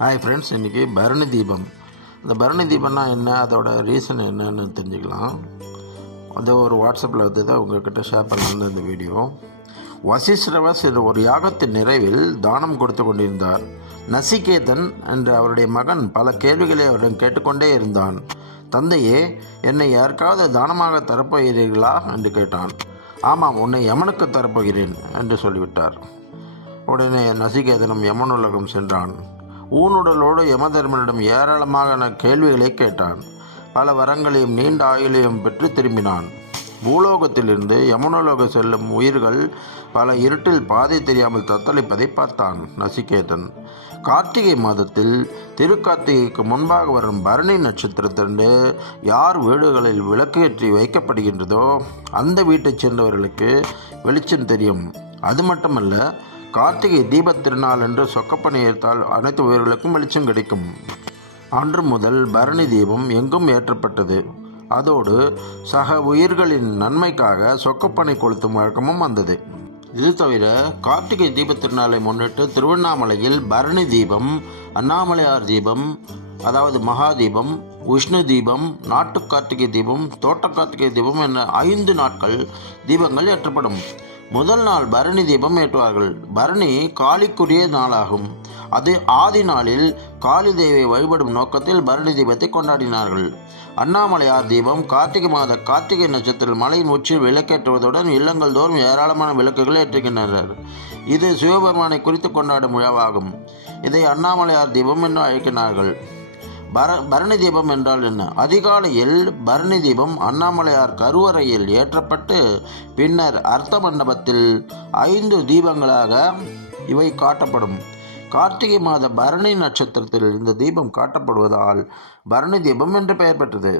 Hi friends, இன்றைக்கி பரணி தீபம். இந்த பரணி தீபம்னா என்ன, அதோட ரீசன் என்னன்னு தெரிஞ்சுக்கலாம். அது ஒரு வாட்ஸ்அப்பில் வந்து தான் உங்கள்கிட்ட ஷேர் பண்ணலாம் இந்த வீடியோ. வசிஷ்டரவர் ஒரு யாகத்தின் நிறைவில் தானம் கொடுத்து கொண்டிருந்தார். நசிகேதன் என்ற அவருடைய மகன் பல கேள்விகளை அவரிடம் கேட்டுக்கொண்டே இருந்தான். தந்தையே, என்னை யாருக்காவது தானமாக தரப்போகிறீர்களா என்று கேட்டான். ஆமாம், உன்னை யமனுக்கு தரப்போகிறேன் என்று சொல்லிவிட்டார். உடனே நசிகேதனும் யமனுலகம் சென்றான். ஊனுடலோடு யமதர்மனிடம் ஏராளமான கேள்விகளை கேட்டான். பல வரங்களையும் நீண்ட ஆயுளையும் பெற்று திரும்பினான். பூலோகத்திலிருந்து யமுனோலோகம் செல்லும் உயிர்கள் பல இருட்டில் பாதை தெரியாமல் தத்தளிப்பதை பார்த்தான் நசிகேதன். கார்த்திகை மாதத்தில் திருக்கார்த்திகைக்கு முன்பாக வரும் பரணி நட்சத்திரத்திலிருந்து யார் வீடுகளில் விளக்கேற்றி வைக்கப்படுகின்றதோ அந்த வீட்டைச் சேர்ந்தவர்களுக்கு வெளிச்சம் தெரியும். அது மட்டுமல்ல, கார்த்திகை தீபத் திருநாள் என்று சொக்கப்பனை ஏற்றால் அனைத்து உயிர்களுக்கும் வெளிச்சம் கிடைக்கும். அன்று முதல் பரணி தீபம் எங்கும் ஏற்றப்பட்டது. அதோடு சக உயிர்களின் நன்மைக்காக சொக்கப்பனை கொளுத்தும் வழக்கமும் வந்தது. இது தவிர கார்த்திகை தீபத் திருநாளை முன்னிட்டு திருவண்ணாமலையில் பரணி தீபம், அண்ணாமலையார் தீபம், அதாவது மகா தீபம், விஷ்ணு தீபம், நாட்டு கார்த்திகை தீபம், தோட்ட கார்த்திகை தீபம் என 5 நாட்கள் தீபங்கள் ஏற்றப்படும். முதல் நாள் பரணி தீபம் ஏற்றுவார்கள். பரணி காளிக்குரிய நாளாகும். அது ஆதி நாளில் காளி தேவியை வழிபடும் நோக்கத்தில் பரணி தீபத்தை கொண்டாடினார்கள். அண்ணாமலையார் தீபம் கார்த்திகை மாத கார்த்திகை நட்சத்திரம் மலையின் உச்சியில் விளக்கேற்றுவதுடன் இல்லங்கள் தோறும் ஏராளமான விளக்குகளை ஏற்றுகின்றனர். இது சிவபெருமானை குறித்து கொண்டாடும் விழாவாகும். இதை அண்ணாமலையார் தீபம் என்று அழைக்கிறார்கள். பரணி தீபம் என்றால் என்ன? அதிகாலையில் பரணி தீபம் அண்ணாமலையார் கருவறையில் ஏற்றப்பட்டு பின்னர் அர்த்த மண்டபத்தில் 5 தீபங்களாக இவை காட்டப்படும். கார்த்திகை மாத பரணி நட்சத்திரத்தில் இந்த தீபம் காட்டப்படுவதால் பரணி தீபம் என்று பெயர் பெற்றது.